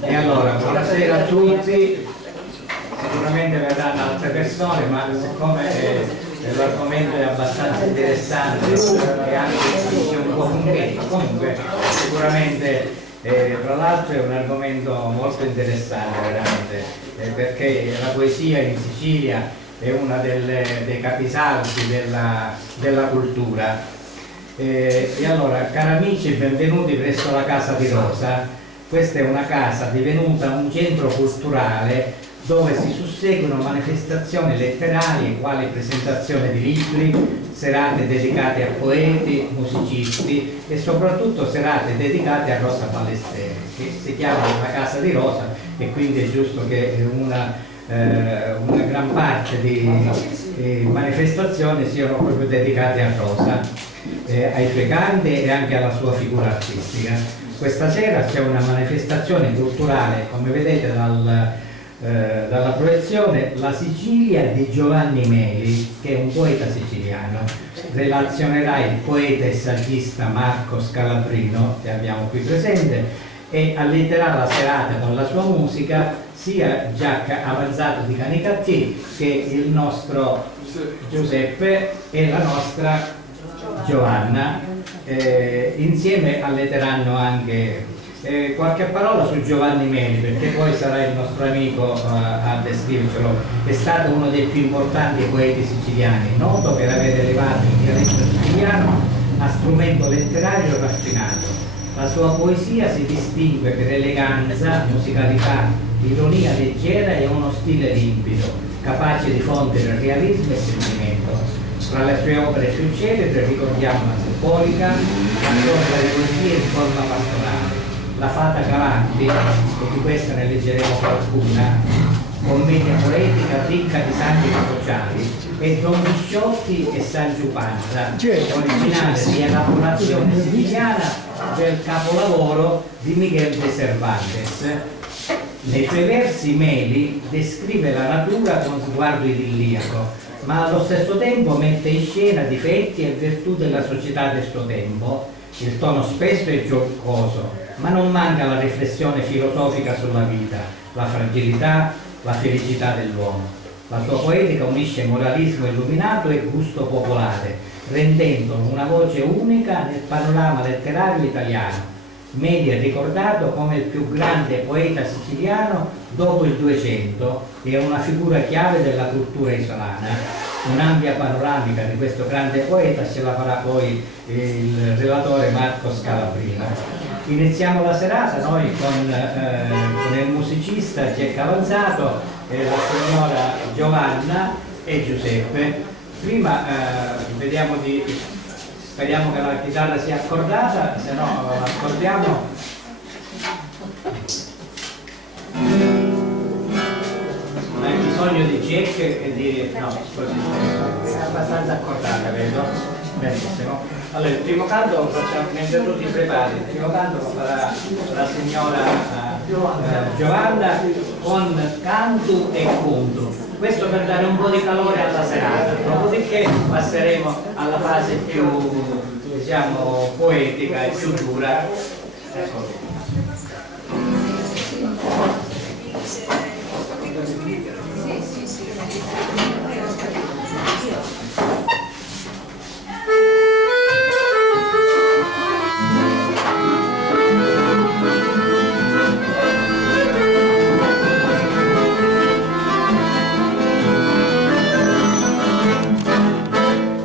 E allora, buonasera a tutti. Sicuramente verranno altre persone, ma siccome l'argomento è abbastanza interessante e anche un po' funghetto, comunque sicuramente tra l'altro è un argomento molto interessante veramente, perché la poesia in Sicilia è uno dei capisaldi della cultura. E allora, cari amici, benvenuti presso la Casa di Rosa. Questa è una casa divenuta un centro culturale dove si susseguono manifestazioni letterarie quali presentazione di libri, serate dedicate a poeti, musicisti e soprattutto serate dedicate a Rosa Ballesteri, che si chiama la Casa di Rosa, e quindi è giusto che una gran parte di manifestazioni siano proprio dedicate a Rosa, ai suoi canti e anche alla sua figura artistica. Questa sera c'è una manifestazione culturale, come vedete dalla proiezione, La Sicilia di Giovanni Meli, che è un poeta siciliano. Relazionerà il poeta e saggista Marco Scalabrino, che abbiamo qui presente, e alliterà la serata con la sua musica sia Giacca Avanzato di Canicattì che il nostro Giuseppe e la nostra Giovanna. Insieme alliteranno anche qualche parola su Giovanni Meli, perché poi sarà il nostro amico a descrivercelo. È stato uno dei più importanti poeti siciliani, noto per aver elevato il dialetto siciliano a strumento letterario raffinato. La sua poesia si distingue per eleganza, musicalità, ironia leggera e uno stile limpido, capace di fondere realismo e sentimento. Tra le sue opere più celebri ricordiamo la Bucolica, la storia delle poesie in forma pastorale, la Fata Galanti, e di questa ne leggeremo qualcuna, commedia poetica ricca di santiti sociali, e Don Bisciotti e San Giupanza, originale di elaborazione siciliana del capolavoro di Miguel de Cervantes. Nei suoi versi Meli descrive la natura con sguardo idilliaco, ma allo stesso tempo mette in scena difetti e virtù della società del suo tempo. Il tono spesso è giocoso, ma non manca la riflessione filosofica sulla vita, la fragilità, la felicità dell'uomo. La sua poetica unisce moralismo illuminato e gusto popolare, rendendolo una voce unica nel panorama letterario italiano. Meli è ricordato come il più grande poeta siciliano dopo il 200 e una figura chiave della cultura isolana. Un'ampia panoramica di questo grande poeta ce la farà poi il relatore Marco Scalabrino. Iniziamo la serata noi con il musicista Giacca Avanzato, la signora Giovanna e Giuseppe. Prima speriamo che la chitarra sia accordata, se no accordiamo. Non hai bisogno di jack e di... no, scusi, è abbastanza accordata, vedo. Benissimo. Allora, il primo canto, mentre tu ti prepari, il primo canto lo farà la signora Giovanna con canto e conto. Questo per dare un po' di calore alla serata, dopodiché passeremo alla fase più, diciamo, poetica e più dura. Ecco.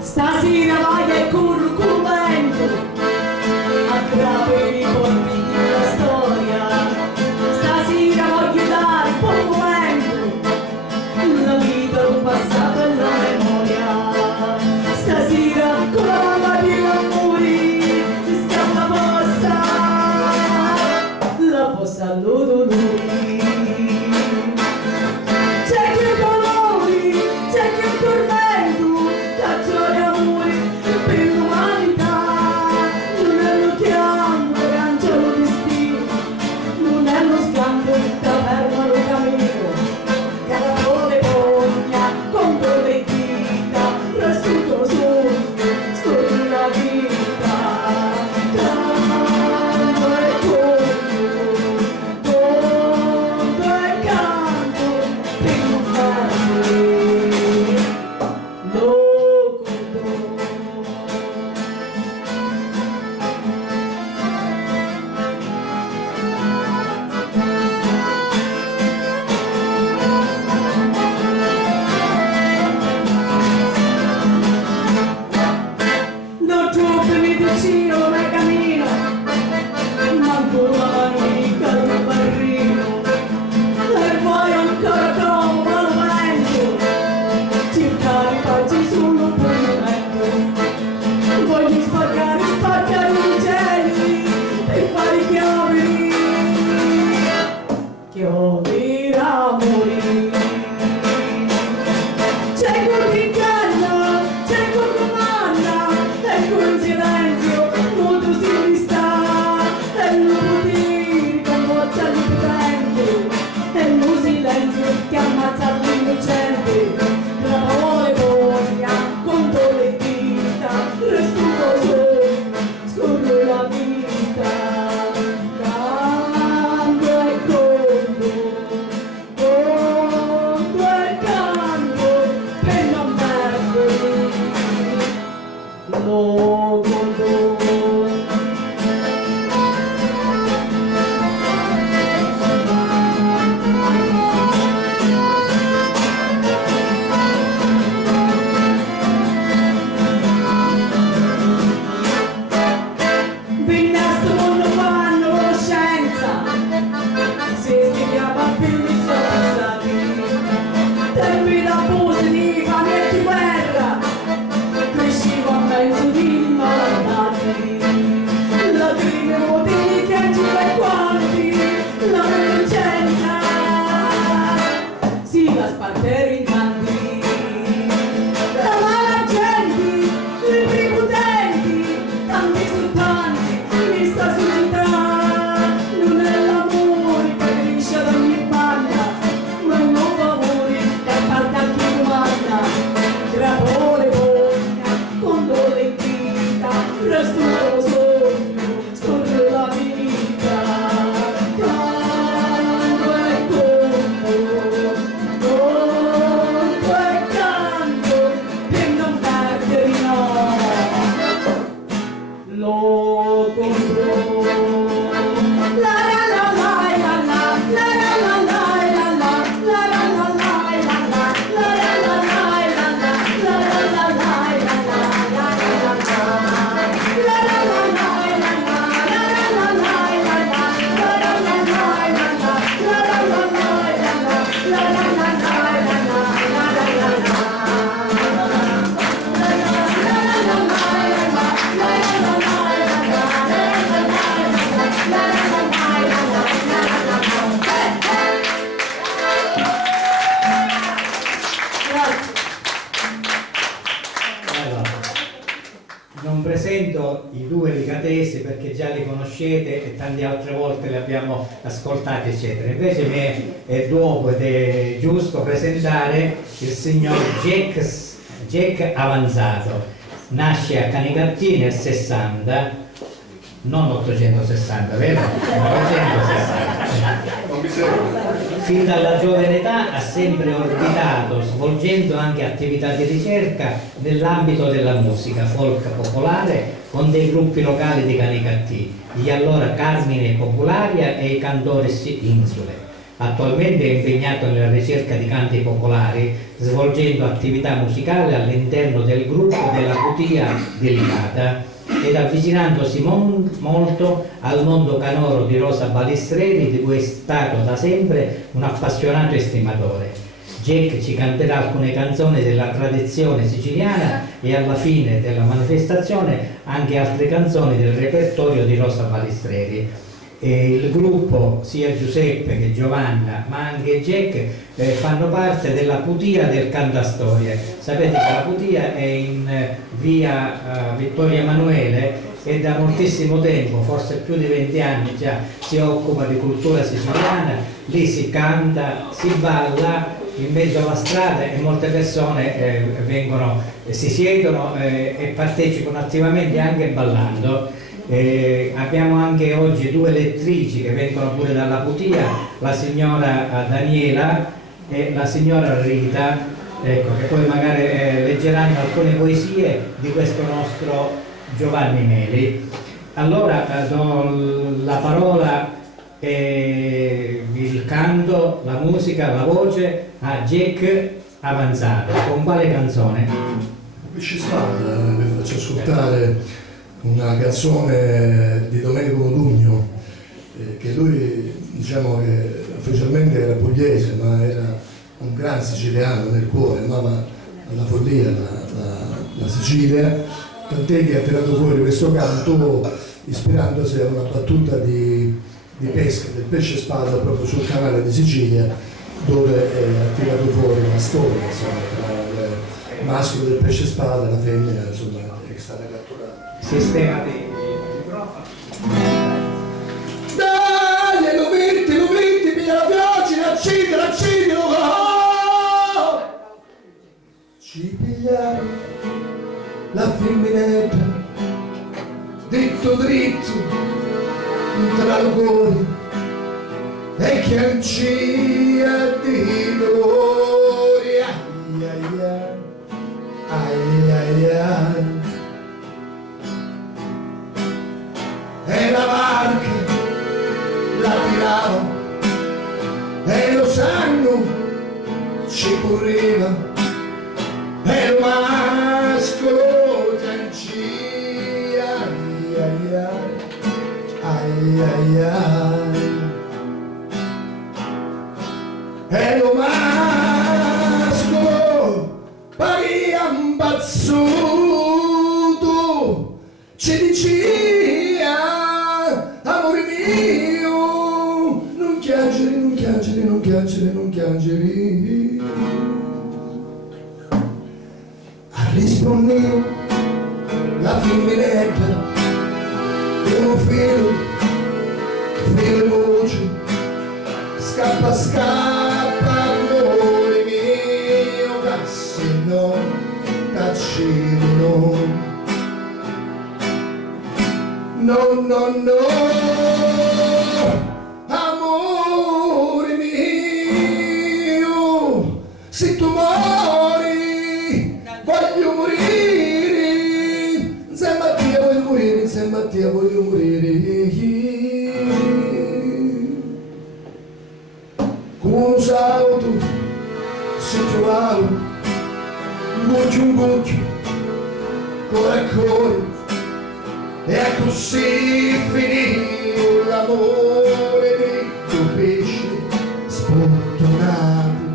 Stasera vai e curculento a grave i porti morirà, morirà. C'è quel che inganna, c'è quel che manna, e quel silenzio molto si sta, e il potere che ammazza l'impotente, e il silenzio che ammazza l'innocente, tra parole voglia, conto le dita, resto sogno, scorre la vita, canto e conto e canto, per non perdere lo conto. Vinnasto non fanno scienza, si studiava più di stati, tempi da pose di fame e di guerra, cresceva a mezzo di malati, lacrime, motivi, canti e quanti, la conoscenza si la spartera in tanti, la mala gente, i prepotenti, tanti soltanti, questa società non è l'amore che cresce ad ogni banda, ma è un favore che parte a chi comanda, grapole voglia, con le dita, resto lo sogno, scorre la vita, canto e canto, per non perdere no. Lo compro. La la la la la la la la la la la la la la la Non presento i due Licatesi perché già li conoscete e tante altre volte li abbiamo ascoltati eccetera, invece mi è dopo ed è giusto presentare il signor Jack Avanzato. Nasce a Canicattì nel 60, non 860, vero? 960. Fin dalla giovane età ha sempre orbitato, svolgendo anche attività di ricerca nell'ambito della musica folk popolare con dei gruppi locali di Canicattì, gli allora Carmine Popularia e i Cantores Insule. Attualmente è impegnato nella ricerca di canti popolari, svolgendo attività musicali all'interno del gruppo della Cutia Delicata ed avvicinandosi molto al mondo canoro di Rosa Balistreri, di cui è stato da sempre un appassionato estimatore. Jack ci canterà alcune canzoni della tradizione siciliana e alla fine della manifestazione anche altre canzoni del repertorio di Rosa Balistreri. E il gruppo, sia Giuseppe che Giovanna ma anche Jack, fanno parte della Putia del Cantastorie. Sapete che la Putia è in via Vittorio Emanuele e da moltissimo tempo, forse più di 20 anni già, si occupa di cultura siciliana. Lì si canta, si balla in mezzo alla strada e molte persone si siedono e partecipano attivamente anche ballando. Abbiamo anche oggi due lettrici che vengono pure dalla Putia, la signora Daniela e la signora Rita, ecco, che poi magari leggeranno alcune poesie di questo nostro Giovanni Meli. Allora do la parola, il canto, la musica, la voce a Jack Avanzato. Con quale canzone? Ci sta, vi faccio ascoltare una canzone di Domenico Modugno, che lui, diciamo che ufficialmente era pugliese, ma era un gran siciliano nel cuore, amava alla follia la Sicilia, tant'è che ha tirato fuori questo canto ispirandosi a una battuta di di pesca del pesce spada proprio sul canale di Sicilia, dove ha tirato fuori una storia, insomma, tra il maschio del pesce spada e la femmina, insomma, che è stata catturata. Sistema di microfono. Dai, lo vinti, piglia la fiocina, accidi, oh! Ci pigliarono la femminetta, dritto, tra lugori e chiancia di dolori, ai. E la barca la tirava e lo sanno ci correva e lo mascolo giancia, ai. E lo mascolo pari ambazzuto ci diceva: amore mio, non piangere. Rispondeva la femminetta, uno filo veloce, scappa, amore mio, se no, taccino. No, amore mio, se tu muori, voglio morire, insieme a te voglio morire. Con uno salto si trovava un goccio, cuore, e così finì l'amore dei tuoi pesci sfortunati.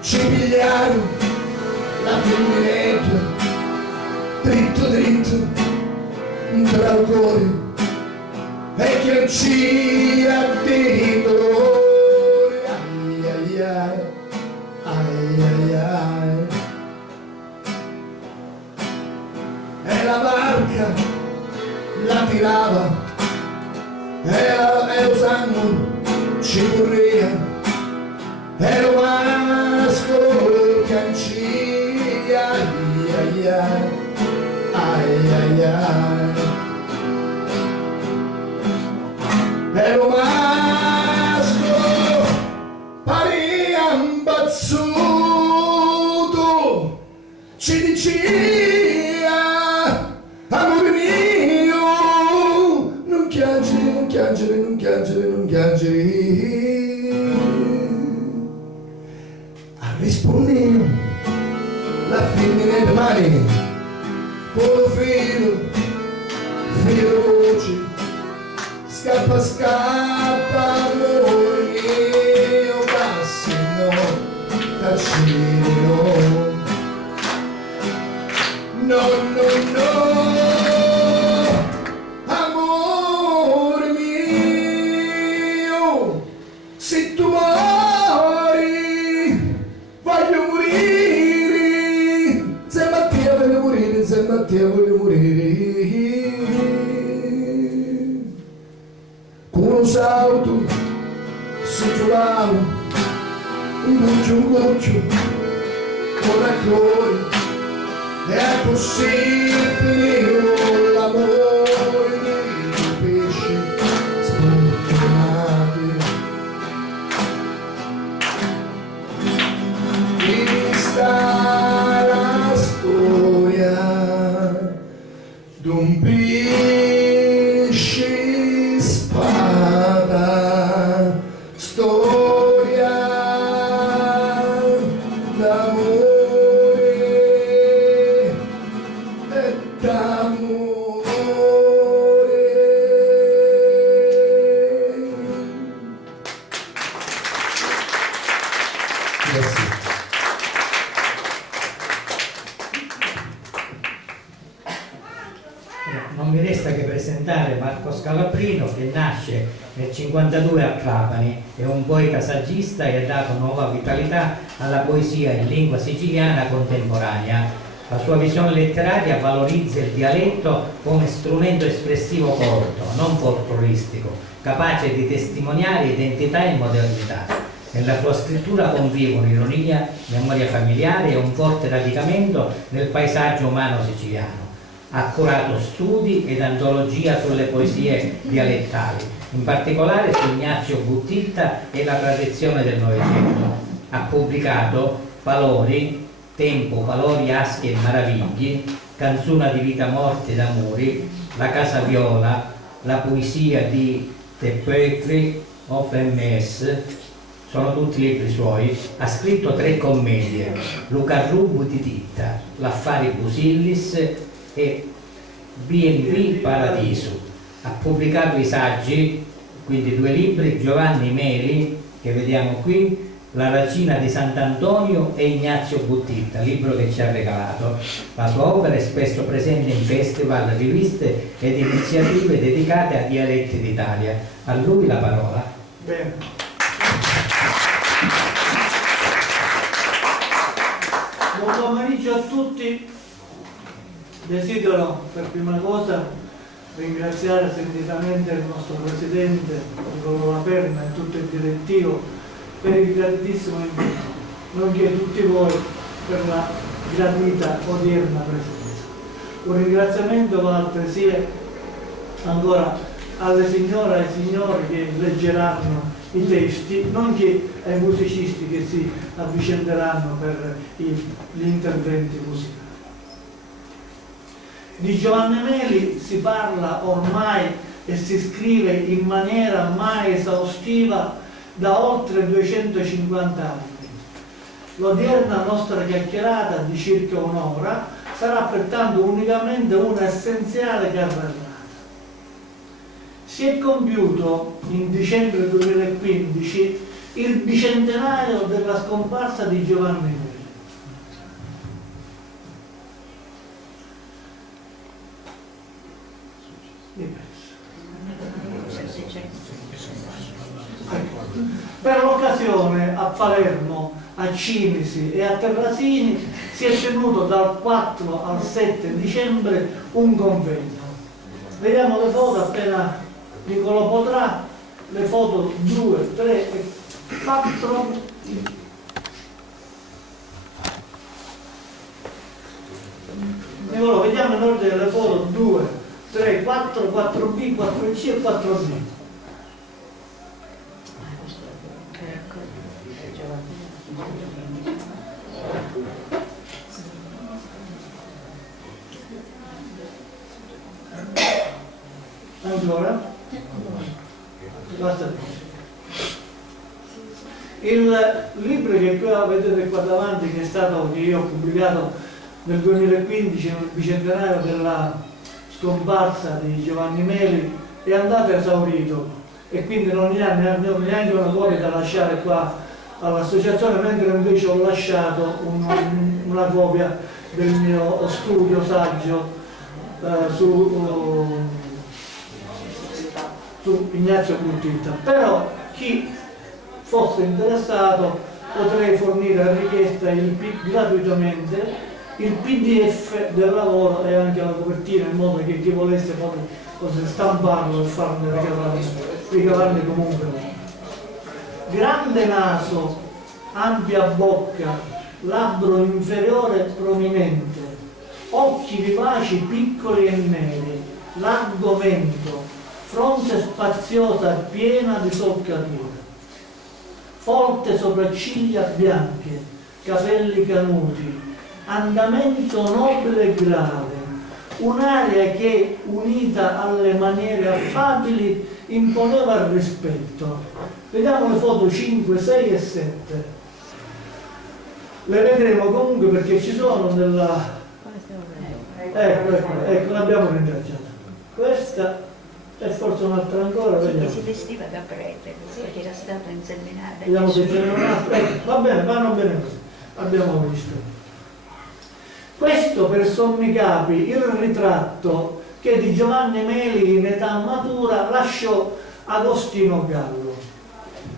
Ci pigliarono la femminetta, dritto, tra lugori e chiancia di dolori, ai. E la barca la tirava e lo sangue ci corria e lo mascolo cancia, ai. E lo mascolo pari ambazzuto ci diceva: amore mio, non piangere. Rispondeva la femmina mani, con lo filo veloce, scappa, amore mio, se no, taccino. No, amore mio, se tu muori, voglio morire, insieme a te voglio morire. Con uno salto si trovava un goccio, cuore, e così finì l'amore dei pesci sfortunati. Questa è la storia d'un pesce spada, storia d'amore e d'amore. Grazie. Non mi resta che presentare presentare Marco Scalabrino, che nasce nel 52 a Trapani, è un poeta saggista e ha dato nuova vitalità alla poesia in lingua siciliana contemporanea. La sua visione letteraria valorizza il dialetto come strumento espressivo colto, non folcloristico, capace di testimoniare identità e modernità. Nella sua scrittura convivono ironia, memoria familiare e un forte radicamento nel paesaggio umano siciliano. Ha curato studi ed antologia sulle poesie dialettali, in particolare su Ignazio Buttitta e la tradizione del Novecento. Ha pubblicato Valori, Tempo, Valori, Aschi e Maravigli, Canzuna di vita, morte ed amori, La casa viola, La poesia di The Poetry of M.S., sono tutti libri suoi. Ha scritto 3 commedie, Luca Rubu di Titta, L'Affari Busillis e B&B Paradiso. Ha pubblicato i saggi, quindi 2 libri, Giovanni Meli, che vediamo qui, La Racina di Sant'Antonio e Ignazio Buttitta, libro che ci ha regalato. La sua opera è spesso presente in festival, riviste ed iniziative dedicate a dialetti d'Italia. A lui la parola. Bene. Buon pomeriggio a tutti. Desidero per prima cosa ringraziare sentitamente il nostro Presidente, Nicolò La Perna, e tutto il direttivo per il graditissimo invito, nonché tutti voi per la gradita odierna presenza. Un ringraziamento va altresì ancora alle signore e ai signori che leggeranno i testi, nonché ai musicisti che si avvicenderanno per gli interventi musicali. Di Giovanni Meli si parla ormai e si scrive in maniera mai esaustiva da oltre 250 anni. L'odierna nostra chiacchierata di circa un'ora sarà pertanto unicamente una essenziale carrellata. Si è compiuto in dicembre 2015 il bicentenario della scomparsa di Giovanni Meli. Per l'occasione a Palermo, a Cinisi e a Terrasini si è tenuto dal 4 al 7 dicembre un convegno. Vediamo le foto appena Nicolò potrà, le foto 2, 3 e 4. Nicolò, vediamo in ordine le foto 2, 3, 4, 4B, 4C e 4D. Ancora? Basta. Il libro che qua vedete qua davanti, che io ho pubblicato nel 2015 nel bicentenario della scomparsa di Giovanni Meli, è andato esaurito e quindi non ne ha neanche una copia da lasciare qua all'associazione, mentre invece ho lasciato una copia del mio studio saggio su Ignazio Buttitta. Però chi fosse interessato potrei fornire a richiesta gratuitamente il PDF del lavoro e anche la copertina, in modo che chi volesse potesse stamparlo e farne ricavarne comunque. Grande naso, ampia bocca, labbro inferiore prominente, occhi vivaci piccoli e neri, largo mento, fronte spaziosa e piena di solcature, folte sopracciglia bianche, capelli canuti, andamento nobile e grave, un'aria che, unita alle maniere affabili, imponeva il rispetto. Vediamo le foto 5, 6 e 7. Le vedremo comunque perché ci sono nella... Ecco, l'abbiamo ringraziata. Questa e forse un'altra ancora, vediamo. Si vestiva da prete, perché era stato in seminario. Vediamo se c'è un'altra. Va bene, vanno bene così. Abbiamo visto. Questo per sommi capi il ritratto che di Giovanni Meli in età matura lasciò Agostino Gallo.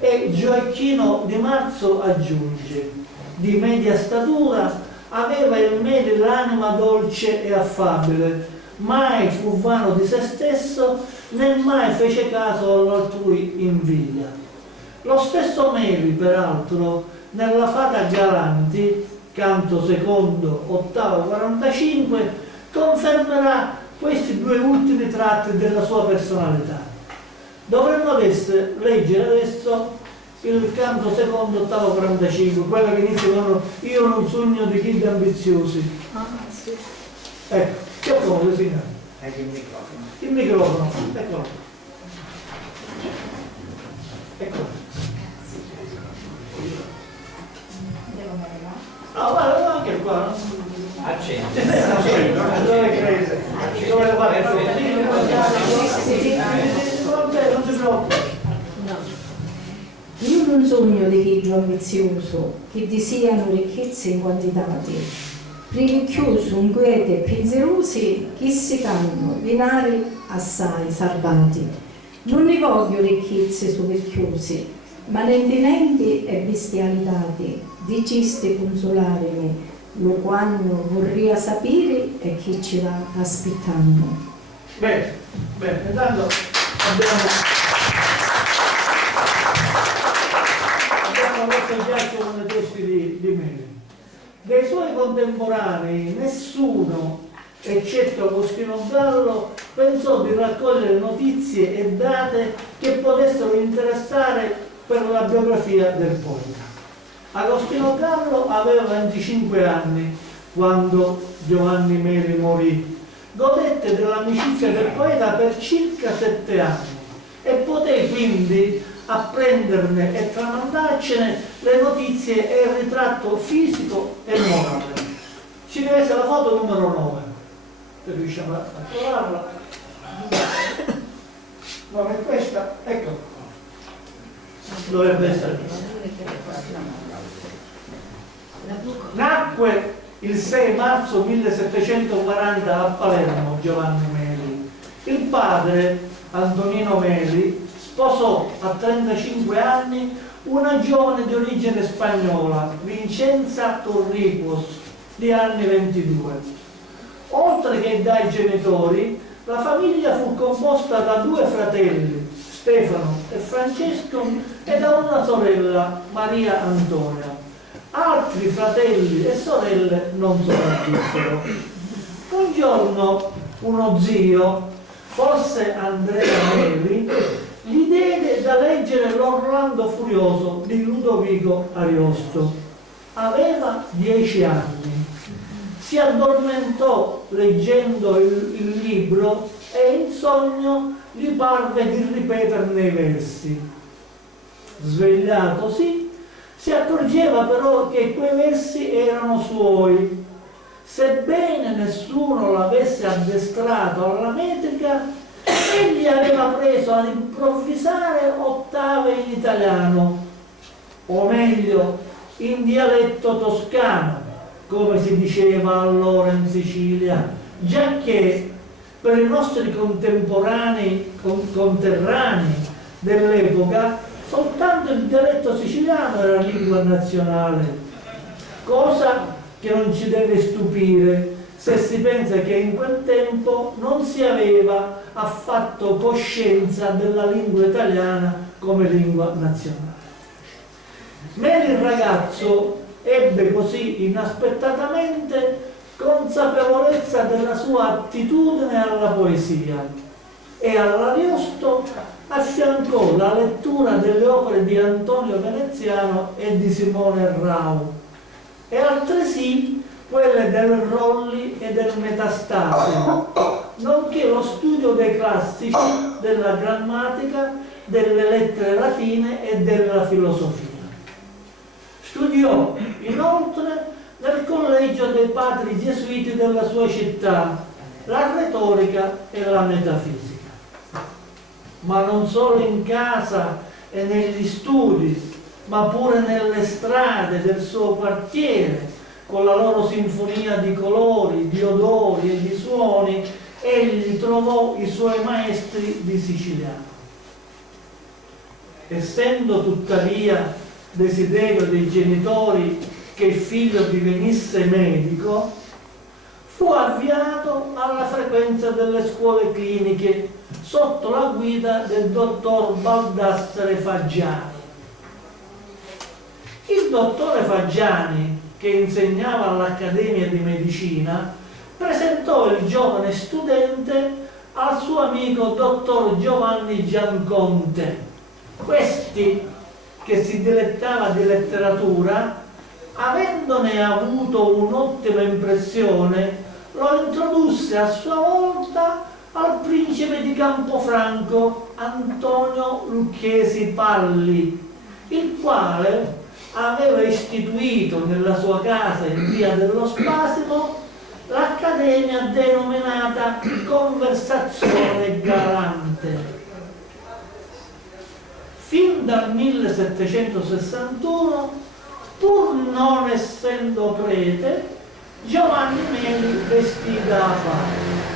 E Gioacchino Di Marzo aggiunge: di media statura, aveva il Meli l'anima dolce e affabile, mai fu vano di se stesso, né mai fece caso all'altrui invidia. Lo stesso Meli, peraltro, nella Fata Galanti, canto secondo, ottavo 45, confermerà questi due ultimi tratti della sua personalità. Dovremmo leggere adesso il canto secondo, ottavo 45, quello che inizia con io non sogno di chi ambiziosi. Sì. Ecco, che cosa, signore? Anche il microfono. Il microfono, eccolo. Eccolo. Ah, guarda, anche qua, no? Accende. Dove crede? Dove lo fare? Non si preoccupa. Io non sogno di chi giù ambizioso, che vi siano ricchezze in quantitati, privicchioso, inquieti e penserosi, chi si canno, vinari assai sarbati. Non ne voglio ricchezze soverchiose, ma lentinenti e bestialitati, diciste consolarmi, lo quando vorria sapere e chi ci va aspettando. Bene, intanto abbiamo letto già con i testi di Meli. Dei suoi contemporanei nessuno, eccetto Agostino Gallo, pensò di raccogliere notizie e date che potessero interessare per la biografia del poeta. Agostino Gallo aveva 25 anni quando Giovanni Meli morì. Godette dell'amicizia del poeta per circa 7 anni e poté quindi apprenderne e tramandarcene le notizie e il ritratto fisico e morale. Ci deve essere la foto numero 9, se riusciamo a trovarla. No, è questa, ecco. Dovrebbe essere questa. Nacque il 6 marzo 1740 a Palermo Giovanni Meli. Il padre, Antonino Meli, sposò a 35 anni una giovane di origine spagnola, Vincenza Torricos, di anni 22. Oltre che dai genitori, la famiglia fu composta da 2 fratelli, Stefano e Francesco, e da una sorella, Maria Antonia. Altri fratelli e sorelle non sopravvissero. Un giorno uno zio, forse Andrea Meli, gli diede da leggere l'Orlando Furioso di Ludovico Ariosto. Aveva 10 anni. Si addormentò leggendo il libro e in sogno gli parve di ripeterne i versi. Svegliatosi, si accorgeva però che quei versi erano suoi. Sebbene nessuno l'avesse addestrato alla metrica, egli aveva preso ad improvvisare ottave in italiano, o meglio, in dialetto toscano, come si diceva allora in Sicilia, giacché per i nostri conterranei dell'epoca soltanto il dialetto siciliano era lingua nazionale, cosa che non ci deve stupire se si pensa che in quel tempo non si aveva affatto coscienza della lingua italiana come lingua nazionale. Meli il ragazzo ebbe così inaspettatamente consapevolezza della sua attitudine alla poesia e all'Ariosto affiancò la lettura delle opere di Antonio Veneziano e di Simone Rau e altresì quelle del Rolli e del Metastasi, nonché lo studio dei classici, della grammatica, delle lettere latine e della filosofia. Studiò inoltre nel collegio dei padri gesuiti della sua città la retorica e la metafisica. Ma non solo in casa e negli studi, ma pure nelle strade del suo quartiere, con la loro sinfonia di colori, di odori e di suoni, egli trovò i suoi maestri di siciliano. Essendo tuttavia desiderio dei genitori che il figlio divenisse medico, fu avviato alla frequenza delle scuole cliniche sotto la guida del dottor Baldassare Faggiani. Il dottore Faggiani, che insegnava all'Accademia di Medicina, presentò il giovane studente al suo amico dottor Giovanni Gianconte. Questi, che si dilettava di letteratura, avendone avuto un'ottima impressione, lo introdusse a sua volta al principe di Campofranco Antonio Lucchesi Palli, il quale aveva istituito nella sua casa in via dello Spasimo l'accademia denominata Conversazione Galante. Fin dal 1761, pur non essendo prete, Giovanni Meli vestì da affare.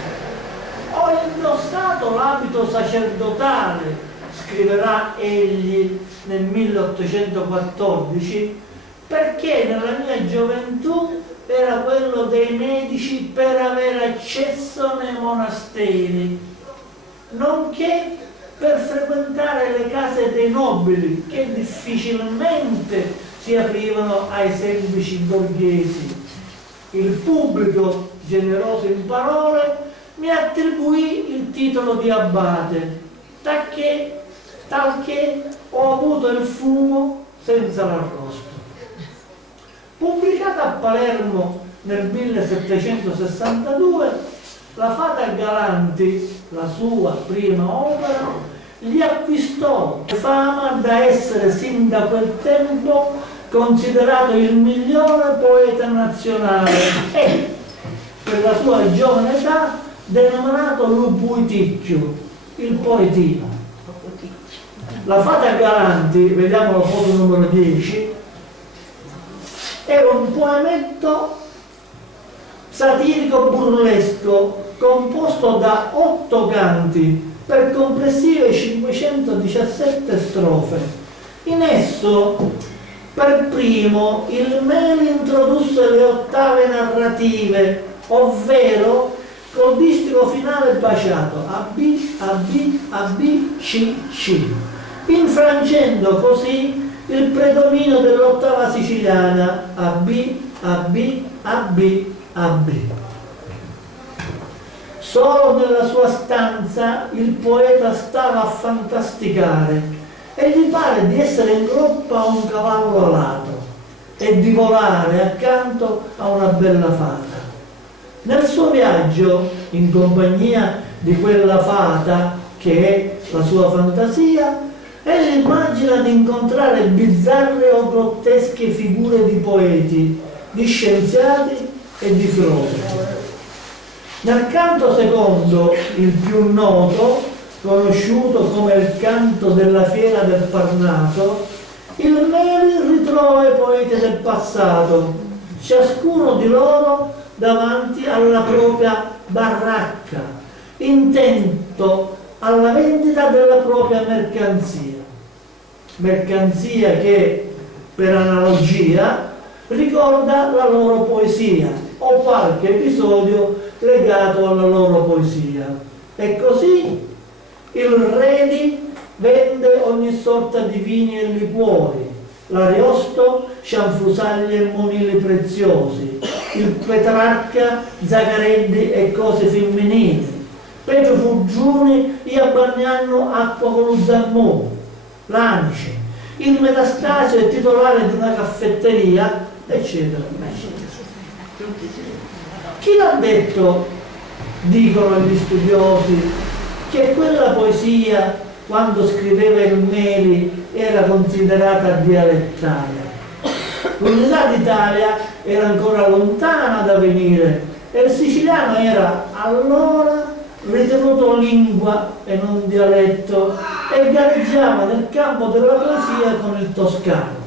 Ho indossato l'abito sacerdotale, scriverà egli nel 1814, perché nella mia gioventù era quello dei medici per avere accesso nei monasteri, nonché per frequentare le case dei nobili che difficilmente si aprivano ai semplici borghesi. Il pubblico, generoso in parole, mi attribuì il titolo di abate, talché ho avuto il fumo senza l'arrosto. Pubblicata a Palermo nel 1762, la Fata Galanti, la sua prima opera, gli acquistò fama da essere sin da quel tempo considerato il migliore poeta nazionale e, per la sua giovane età, denominato Lupuiticchio, il poetino. La Fata Galanti, vediamo la foto numero 10, è un poemetto satirico burlesco composto da 8 canti per complessive 517 strofe. In esso, per primo, il Meli introdusse le ottave narrative, ovvero col distico finale baciato AB, AB, AB, C, C, infrangendo così il predominio dell'ottava siciliana AB, AB, AB, AB. Solo nella sua stanza il poeta stava a fantasticare e gli pare di essere in groppa a un cavallo alato e di volare accanto a una bella fata. Nel suo viaggio, in compagnia di quella fata che è la sua fantasia, egli immagina di incontrare bizzarre o grottesche figure di poeti, di scienziati e di filosofi. Nel canto secondo, il più noto, conosciuto come il canto della fiera del Parnaso, il Meli ritrova i poeti del passato, ciascuno di loro davanti alla propria baracca, intento alla vendita della propria mercanzia che, per analogia, ricorda la loro poesia o qualche episodio legato alla loro poesia. E così il Redi vende ogni sorta di vini e liquori, l'Ariosto cianfrusaglie e monili preziosi, il Petrarca zagareddi e cose femminili, Pedro Fuggiuni gli abbagnano acqua con lo zammone, l'anice, il Metastasio è titolare di una caffetteria, eccetera, eccetera. Chi l'ha detto, dicono gli studiosi, che quella poesia, quando scriveva il Meli, era considerata dialettale? L'unità d'Italia era ancora lontana da venire e il siciliano era allora ritenuto lingua e non dialetto e gareggiava nel campo della poesia con il toscano.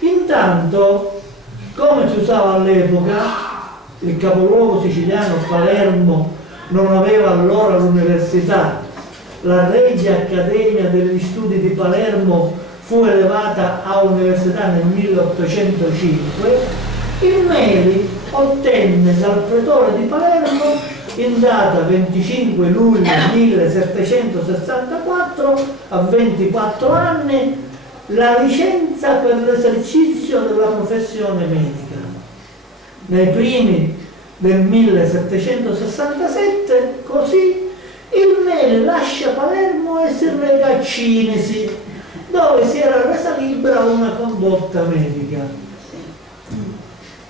Intanto, come si usava all'epoca, il capoluogo siciliano Palermo non aveva allora l'università. La Regia Accademia degli Studi di Palermo fu elevata a università nel 1805, il Meli ottenne dal pretore di Palermo in data 25 luglio 1764, a 24 anni, la licenza per l'esercizio della professione medica. Nei primi del 1767, così, il Meli lascia Palermo e si reca a Cinisi, dove si era resa libera una condotta medica.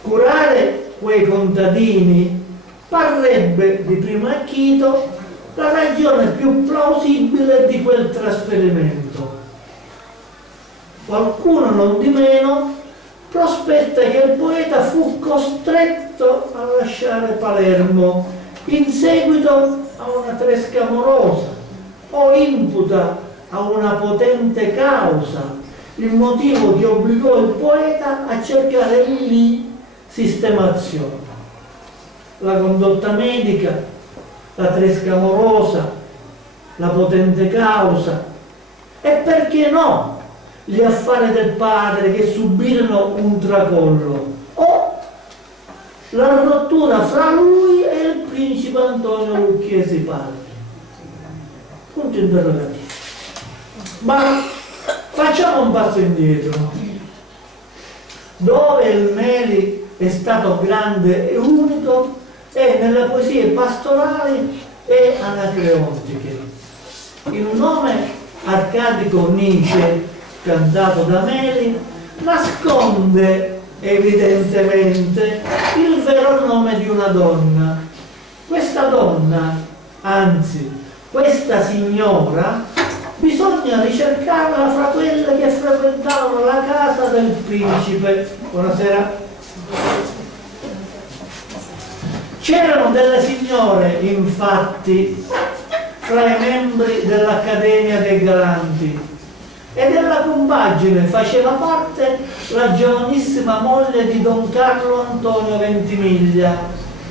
Curare quei contadini parrebbe di primo acchito la ragione più plausibile di quel trasferimento. Qualcuno non di meno prospetta che il poeta fu costretto a lasciare Palermo in seguito a una tresca amorosa o imputa a una potente causa, il motivo che obbligò il poeta a cercare lì sistemazione. La condotta medica, la tresca amorosa, la potente causa e perché no gli affari del padre che subirono un tracollo o la rottura fra lui e il principe Antonio Lucchesi padre. Punto interrogativo. Ma facciamo un passo indietro. Dove il Meli è stato grande e unico è nelle poesie pastorali e anacreontiche. Il nome arcadico Nice, cantato da Meli, nasconde evidentemente il vero nome di una donna. Questa donna, anzi questa signora, bisogna ricercarla fra quelle che frequentavano la casa del principe. Buonasera. C'erano delle signore, infatti, fra i membri dell'Accademia dei Galanti, e della compagine faceva parte la giovanissima moglie di Don Carlo Antonio Ventimiglia,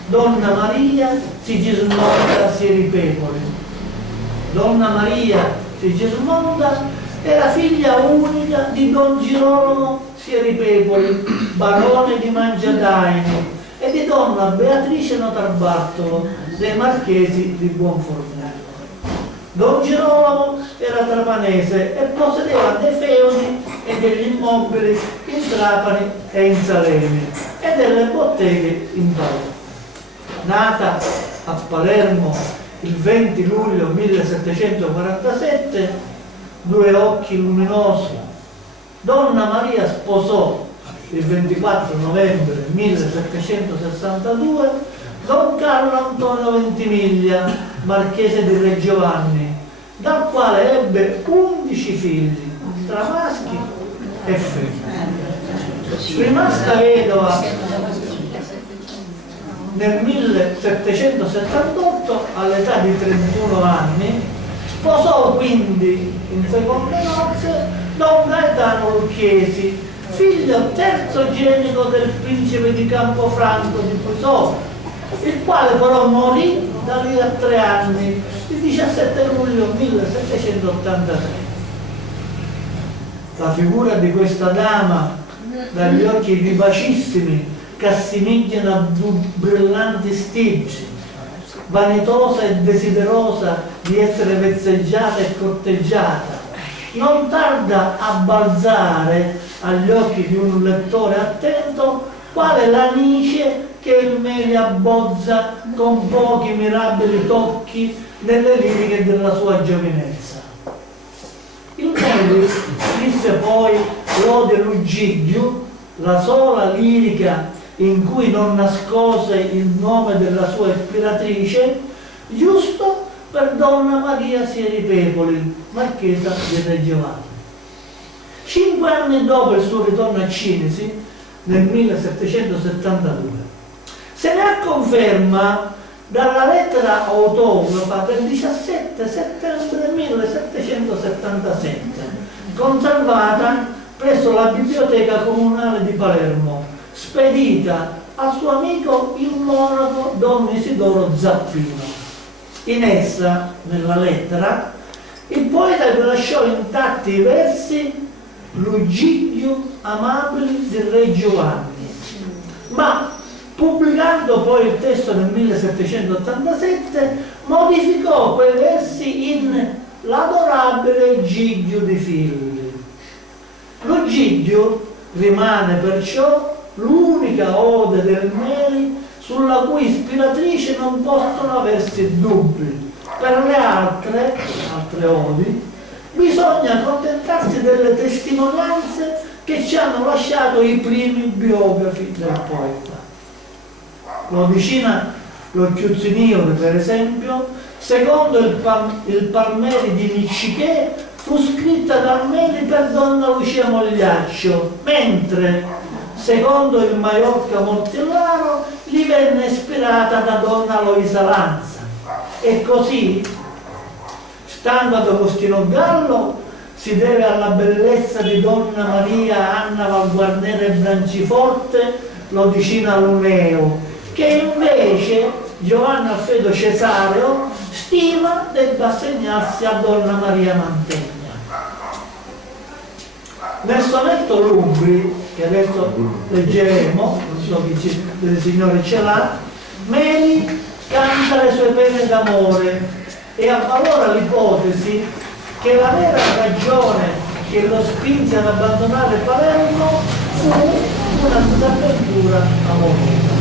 Donna Maria Sigismonda Sieripepoli. Donna Maria Sigismonda era figlia unica di Don Girolamo Sieripepoli, barone di Mangiadaini, e di Donna Beatrice Notarbartolo, dei Marchesi di Buonfornello. Don Girolamo era trapanese e possedeva dei feudi e degli immobili in Trapani e in Salemi e delle botteghe in Palermo. Nata a Palermo il 20 luglio 1747, due occhi luminosi, Donna Maria sposò il 24 novembre 1762 Don Carlo Antonio Ventimiglia, marchese di Re Giovanni, dal quale ebbe 11 figli, tra maschi e femmine. Rimasta vedova nel 1778, all'età di 31 anni, sposò quindi in seconde nozze Don Gaetano Lucchesi, figlio terzogenito del principe di Campofranco di Puisola, il quale però morì da lì a 3 anni, il 17 luglio 1783. La figura di questa dama, dagli occhi vivacissimi che assimigliano a brillanti stiggi, vanitosa e desiderosa di essere vezzeggiata e corteggiata, non tarda a balzare agli occhi di un lettore attento quale la Nice che il Meli abbozza con pochi mirabili tocchi nelle liriche della sua giovinezza. Il Meli scrisse poi l'Ode Lugidio, la sola lirica in cui non nascose il nome della sua ispiratrice, giusto per Donna Maria Sieripepoli, marchesa di Re Giovanni. 5 anni dopo il suo ritorno a Cinisi, nel 1772, se ne ha conferma dalla lettera autografa del 17 settembre 1777, conservata presso la Biblioteca Comunale di Palermo, spedita al suo amico il monaco Don Isidoro Zappino. In essa, nella lettera, il poeta vi lasciò intatti i versi Lugidio amabili del re Giovanni, ma pubblicando poi il testo nel 1787 modificò quei versi in l'adorabile Gidio di Filli. Lugidio rimane perciò l'unica ode del Meli sulla cui ispiratrice non possono aversi dubbi. Per le altre odi bisogna accontentarsi delle testimonianze che ci hanno lasciato i primi biografi del poeta. L'Odicina lo Chiuzziniore, per esempio, secondo il Palmeri di Miccichè, fu scritta da Meli per Donna Lucia Mogliaccio, mentre, secondo il Maiorca Mortellaro, gli venne ispirata da Donna Loisa Lanza. E così, stando ad Agostino Gallo, si deve alla bellezza di Donna Maria Anna Valguarnera Branciforte l'Odicina Luneo, che invece Giovanni Alfredo Cesareo stima debba assegnarsi a Donna Maria Mantegna. Nel sonetto Lubri, che adesso leggeremo, non so chi delle signore ce l'ha, Meli canta le sue pene d'amore e avvalora l'ipotesi che la vera ragione che lo spinse ad abbandonare Palermo fu una disavventura amorosa.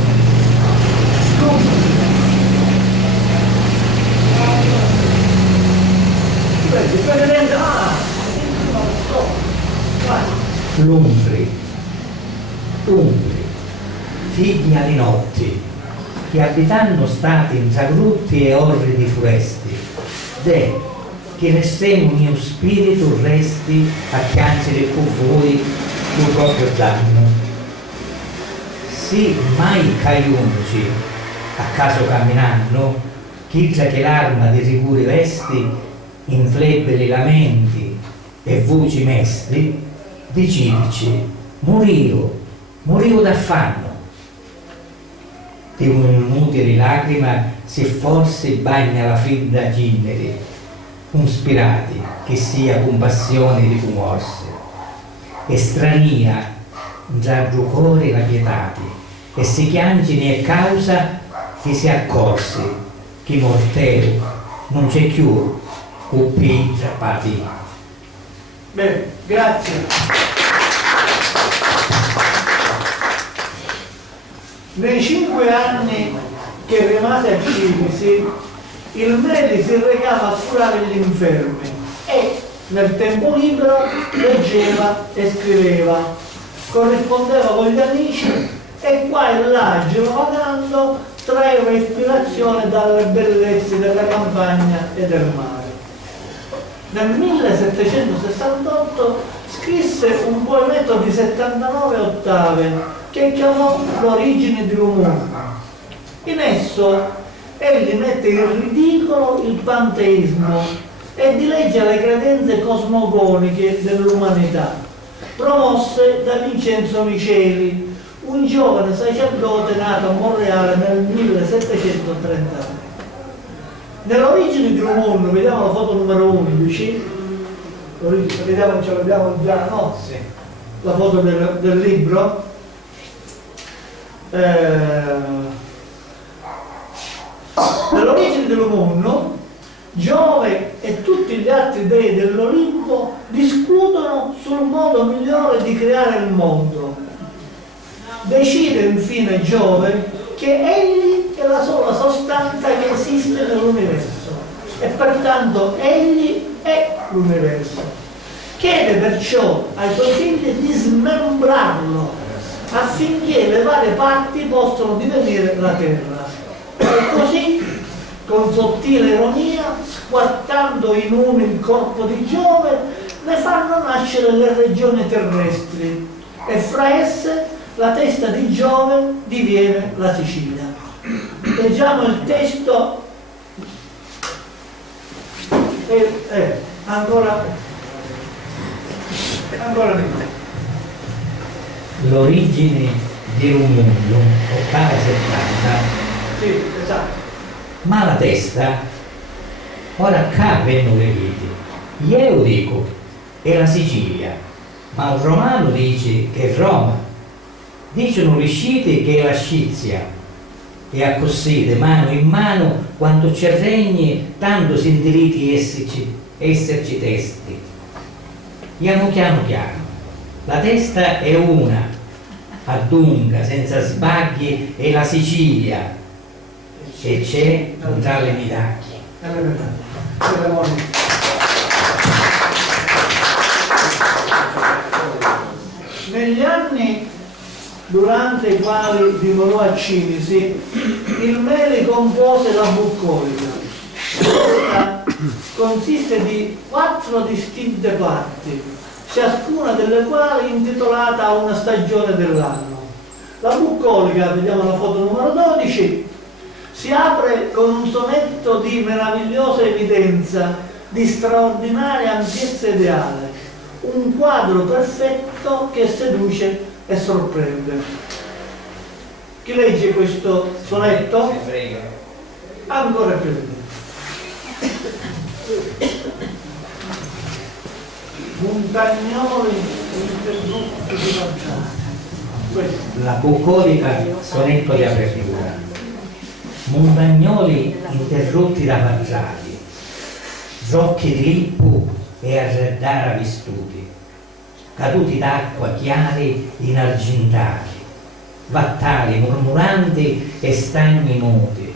Umbri, figli alle notti, che abitando stati in tragrutti e orridi foresti, de che nesseno mio spirito resti a piangere con voi sul proprio danno. Sì, mai caiunci, a caso camminando, chi già che l'arma di riguri vesti, in flebili lamenti e voci mesti, dicidici, morio d'affanno. Di un'inutile lacrima se forse bagna la fredda gineri, conspirati che sia compassione di commosse, e strania già giucore la pietati, e si chiangini è causa che si accorsi che mortero non c'è più uppi trappati. Bene, grazie. Nei 5 anni che rimase a Cinisi, il Meli si recava a curare gli infermi e nel tempo libero leggeva e scriveva, corrispondeva con gli amici e qua e là girovagando traeva ispirazione dalle bellezze della campagna e del mare. Nel 1768 scrisse un poemetto di 79 ottave che chiamò L'origine di un mondo. In esso egli mette in ridicolo il panteismo e dileggia le credenze cosmogoniche dell'umanità, promosse da Vincenzo Miceli, un giovane sacerdote nato a Monreale nel 1733. Nell'origine di un mondo, vediamo la foto numero 11, vediamo, ce l'abbiamo già, no? Sì. La foto del libro. Nell'origine dell'uomo, Giove e tutti gli altri dei dell'Olimpo discutono sul modo migliore di creare il mondo. Decide infine Giove che egli è la sola sostanza che esiste nell'universo e pertanto egli è l'universo. Chiede perciò ai suoi figli di smembrarlo affinché le varie parti possano divenire la terra. E così, con sottile ironia, squartando in uno il corpo di Giove, ne fanno nascere le regioni terrestri e fra esse la testa di Giove diviene la Sicilia. Leggiamo il testo ancora L'origine di un mondo, ottava 70. Sì, esatto. Ma la testa Ora qua vengono le vite. Io dico è la Sicilia, ma un romano dice che è Roma. Dicono gli sciti che è la Scizia. E a così, di mano in mano, quando ci regni, tanto si indiriti esserci testi. Andiamo piano piano. La testa è una, adunca, senza sbagli, è la Sicilia. E c'è tra le midacchie. Negli anni durante i quali dimorò a Cinisi, il Meli compose la bucolica. Questa consiste di 4 distinte parti, ciascuna delle quali intitolata a una stagione dell'anno. La bucolica, vediamo la foto numero 12, si apre con un sonetto di meravigliosa evidenza, di straordinaria ampiezza ideale, un quadro perfetto che seduce e sorprende. Chi legge questo sonetto? Ancora più. Montagnoli interrotti di facciata. La bucolica, sonetto di apertura. Montagnoli interrotti da facciati, zocchi di lippu e arredara vistuti, caduti d'acqua chiari inargentati, vattali murmuranti e stagni muti,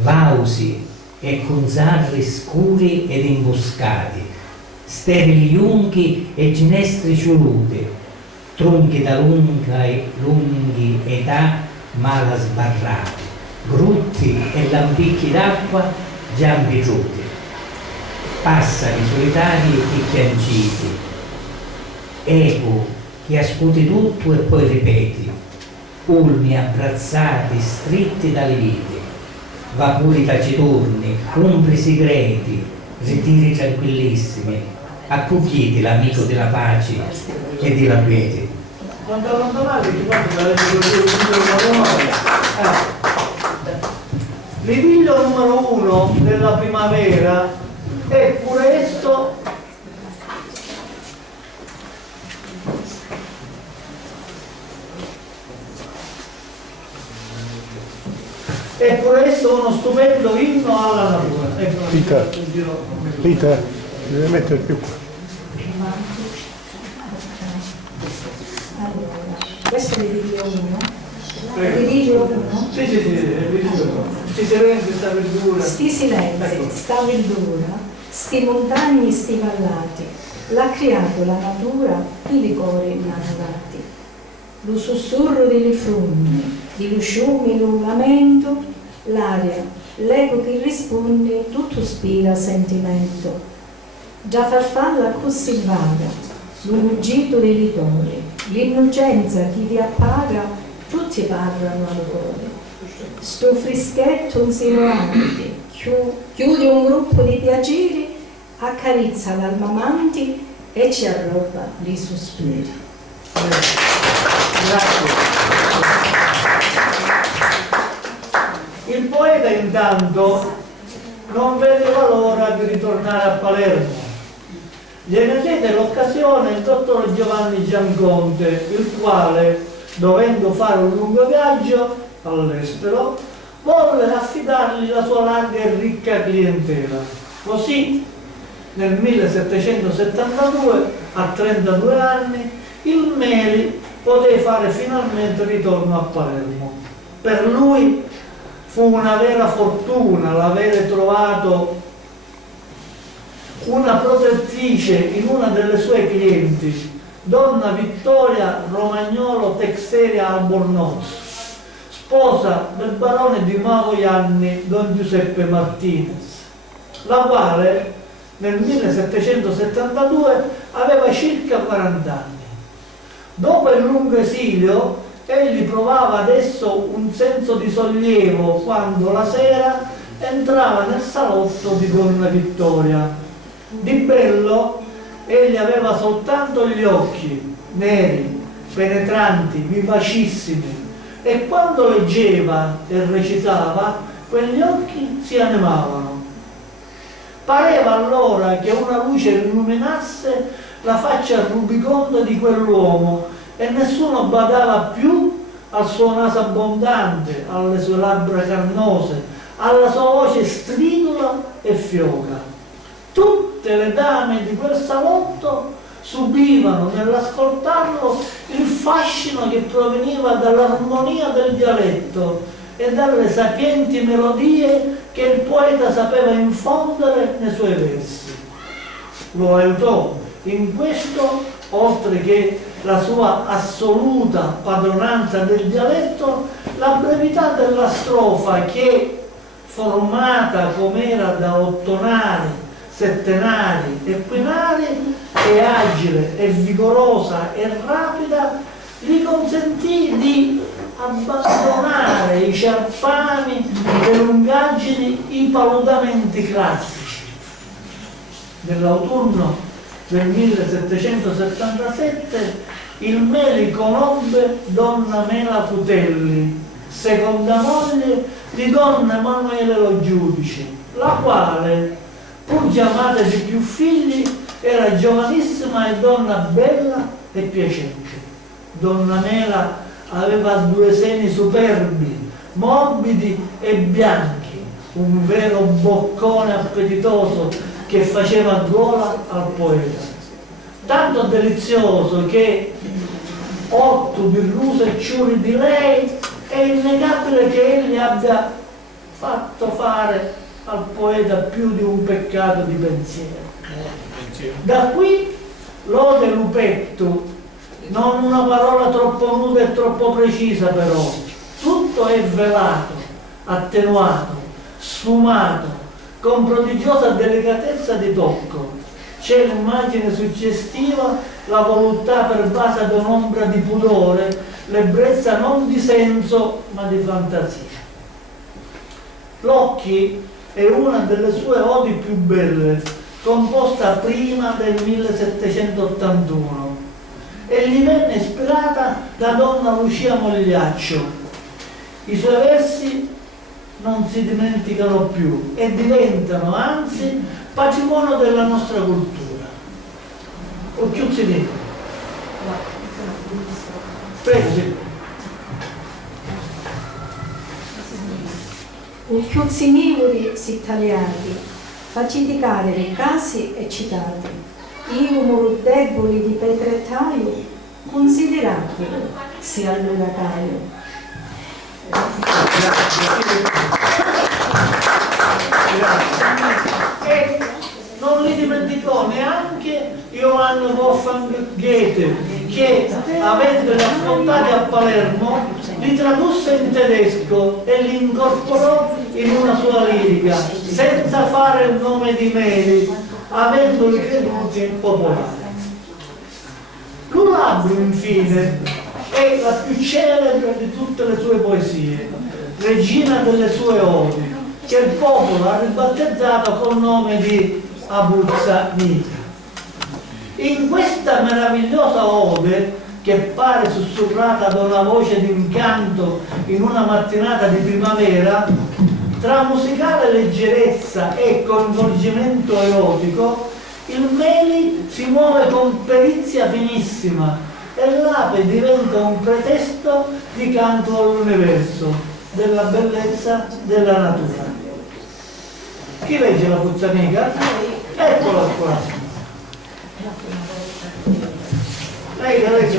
vausi e conzarri scuri ed imboscati, sterili unchi e ginestri ciuluti, tronchi da lunghi età mala sbarrati, grutti e lampicchi d'acqua già ambiguti, passari solitari e chianciti, eco che ascuti tutto e poi ripeti, ulmi abbrazzati, stritti dalle viti, vapori taciturni, umbri segreti, ritiri tranquillissimi, accucchiti l'amico della pace e della quiete. Quando abbandonate ti faccio la legge l'idillio numero 1 della primavera è pure esso uno stupendo inno alla natura. Ecco, Rita, devi mettere più qua. Questo è l'idillio 1. L'idillio 1. Sì, sti silenzi, sta verdura. Sti silenzi, sta verdura, sti montagni, sti vallati, l'ha creato la natura, i liquori innamorati. Lo sussurro delle frugne, i lusciumi, lo lamento, l'aria, l'eco che risponde, tutto spira sentimento. Già farfalla così vaga, lo muggito dei litori, l'innocenza chi vi appaga, tutti parlano al cuore. Sto frischetto insinuante, chiude un gruppo di piaceri, accarezza l'alma amanti e ci arroba di sospiri. Grazie. Il poeta intanto non vedeva l'ora di ritornare a Palermo. Gliene diede l'occasione il dottor Giovanni Gianconte, il quale, dovendo fare un lungo viaggio all'estero, volle affidargli la sua larga e ricca clientela. Così, nel 1772, a 32 anni, il Meli poté fare finalmente ritorno a Palermo. Per lui fu una vera fortuna l'avere trovato una protettrice in una delle sue clienti, donna Vittoria Romagnolo Texeria Albornoz, sposa del barone di Mavoianni Don Giuseppe Martinez, la quale nel 1772 aveva circa 40 anni. Dopo il lungo esilio, egli provava adesso un senso di sollievo quando la sera entrava nel salotto di Donna Vittoria. Di bello egli aveva soltanto gli occhi neri, penetranti, vivacissimi, e quando leggeva e recitava quegli occhi si animavano Pareva allora che una luce illuminasse la faccia rubiconda di quell'uomo e nessuno badava più al suo naso abbondante, alle sue labbra carnose, alla sua voce stridula e fioca. Tutte le dame di quel salotto subivano nell'ascoltarlo il fascino che proveniva dall'armonia del dialetto e dalle sapienti melodie che il poeta sapeva infondere nei suoi versi. Lo aiutò in questo, oltre che la sua assoluta padronanza del dialetto, la brevità della strofa che, formata com'era da ottonari, settenari e quinari, e agile e vigorosa e rapida, gli consentì di abbandonare i sciarpami, le lungaggini, i paludamenti classici. Nell'autunno del 1777 il Meli conobbe donna Mela Putelli, seconda moglie di don Emanuele Lo Giudice, la quale, pur già madre di più figli, era giovanissima e donna bella e piacente. Donna Mela aveva 2 seni superbi, morbidi e bianchi, un vero boccone appetitoso che faceva gola al poeta. Tanto delizioso che, otto birruse e ciuri di lei, è innegabile che egli abbia fatto fare al poeta più di un peccato di pensiero. Da qui l'ode Lupetto, non una parola troppo nuda e troppo precisa però, tutto è velato, attenuato, sfumato, con prodigiosa delicatezza di tocco. C'è l'immagine suggestiva, la voluttà pervasa da un'ombra di pudore, l'ebbrezza non di senso ma di fantasia. L'Occhi è una delle sue odi più belle, composta prima del 1781, e gli venne ispirata da donna Lucia Mogliaccio. I suoi versi non si dimenticano più e diventano anzi patrimonio della nostra cultura. Occhiuzzi di prego. Occhiuzzi nivori si tagliati, faciticare dei casi e citati, iumor deboli di petrettaio, consideratelo se allora taglio. E non li dimenticò neanche Johann Wolfgang Goethe, che avendoli ascoltati a Palermo li tradusse in tedesco e li incorporò in una sua lirica, senza fare il nome di Meli, avendoli creduti popolari. L'Ulabrio, infine, è la più celebre di tutte le sue poesie, regina delle sue odi, che il popolo ha ribattezzato col nome di Abruzza Nica. In questa meravigliosa ode, che pare sussurrata da una voce d'incanto in una mattinata di primavera, tra musicale leggerezza e coinvolgimento erotico, il Meli si muove con perizia finissima e l'ape diventa un pretesto di canto all'universo, della bellezza della natura. Chi legge la Puzzanica? Eccola qua. Lei che legge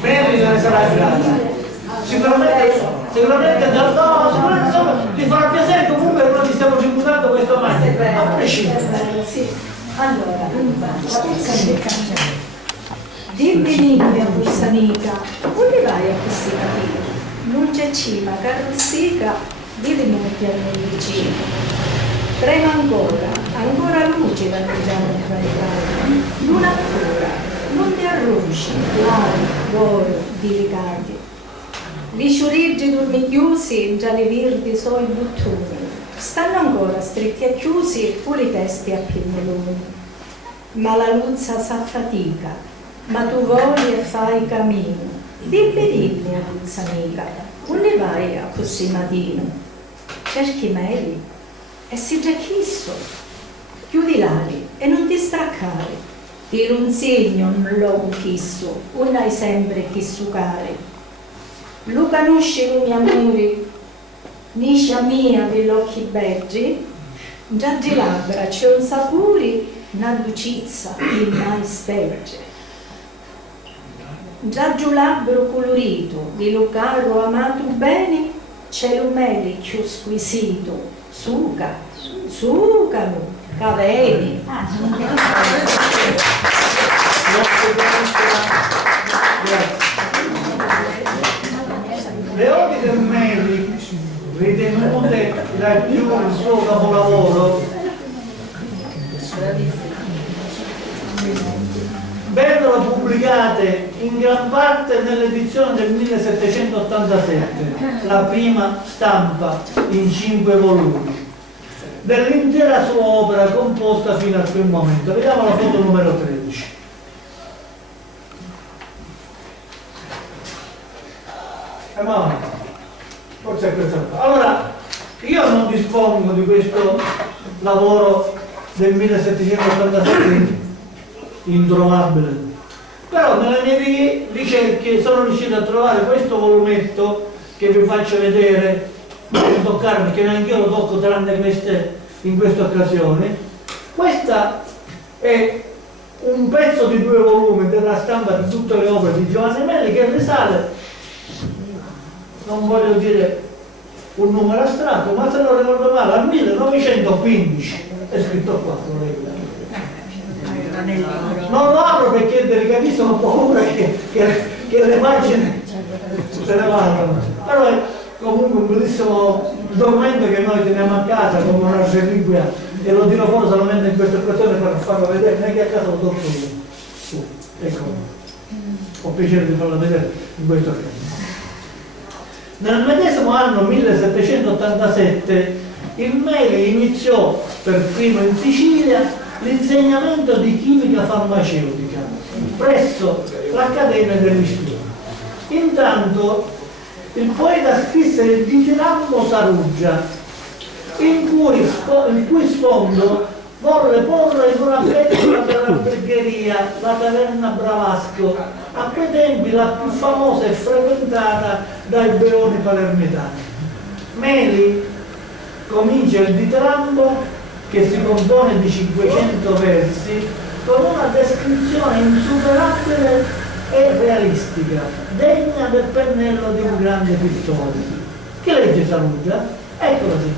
Meli ne sarà grata. Sicuramente ti farà piacere, comunque noi ti stiamo tributando questo marchio, a prescindere. Sì. Allora, la Puzzanica. Dimmi dimmi a Puzzanica, dove vai a questi capiti? Non c'è cima, carrossica, vivi molti anni vicino. Trema ancora luce da mangiare fra i prati. Luna ancora, non ti arruggi, lavi, d'oro, delicati. Gli sciuriggi dormi chiusi, già le virdi so i buttoni. Stanno ancora stretti e chiusi pure i testi a pennelloni. Ma la luzza s'affatica, ma tu voli e fai cammino. Dimmi a Puzzanica, dove vai a così mattino? Cerchi Meli? E si già chisto, chiudi l'ali e non ti straccare. Ti consiglio un logo chisto, non hai sempre chi sucare. Lo conosci come amore, niscia mia degli occhi beggi, già di labbra c'è un sapore, una dolcezza che mai sperge. Già giù labbro colorito, di lo caro amato bene, c'è lo mele più squisito, sucano, caveni. Le odi del Meli, ritenute da più il suo capolavoro, vennero pubblicate in gran parte nell'edizione del 1787, la prima stampa in 5 volumi dell'intera sua opera composta fino a quel momento. Vediamo la foto numero 13. Forse è questa qua. Allora, io non dispongo di questo lavoro del 1787 introvabile, però nelle mie ricerche sono riuscito a trovare questo volumetto che vi faccio vedere, non toccare perché neanche io lo tocco tranne queste in questa occasione. Questa è un pezzo di 2 volumi della stampa di tutte le opere di Giovanni Meli, che risale, non voglio dire un numero astratto, ma se non ricordo male, al 1915, è scritto qua. Non lo apro perché è delicatissimo, ho paura che le pagine se ne vadano, però è comunque un bellissimo documento che noi teniamo a casa come una reliquia, e lo tiro fuori solamente in questa occasione per farlo vedere, non è che a casa lo tocco io. Ecco, ho piacere di farlo vedere in questa occasione. Nel medesimo anno 1787 il Meli iniziò per primo in Sicilia l'insegnamento di chimica farmaceutica presso l'Accademia degli Studi. Intanto il poeta scrisse il Ditirambo Saruggia, il cui sfondo volle porre in una bettola per l'albergheria, la taverna Bravasco, a quei tempi la più famosa e frequentata dai beoni palermitani. Meli comincia il Ditirambo, che si compone di 500 versi, con una descrizione insuperabile e realistica, degna del pennello di un grande pittore. Che legge Saruggia? Eccolo sì.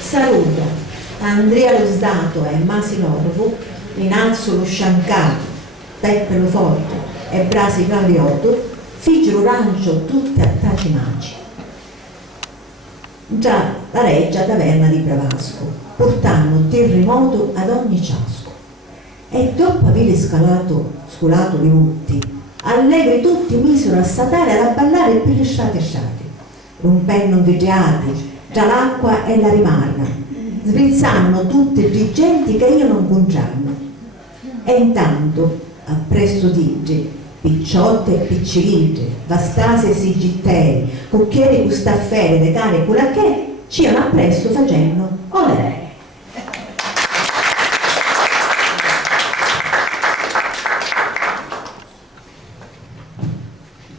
Saruggia, Andrea lo Sdato e Masinorvo, Rinalzo lo Sciancato, Peppe lo Forte e Brasi Galiotto fecero rancio tutte a Tacimaci. Già la reggia taverna di Bravasco, portando terremoto ad ogni ciasco. E dopo aver scolato i lutti, allegri tutti misero a satare ad abballare per le strade sciate, rompendo vetriati, già l'acqua e la rimarna, sbrizzando tutti i dirigenti che io non concianno. E intanto, appresso digge, picciotte e piccirigge, vastase e sigitteri, cucchieri con staffere, de cane e culacche, ciano appresso facendo olè.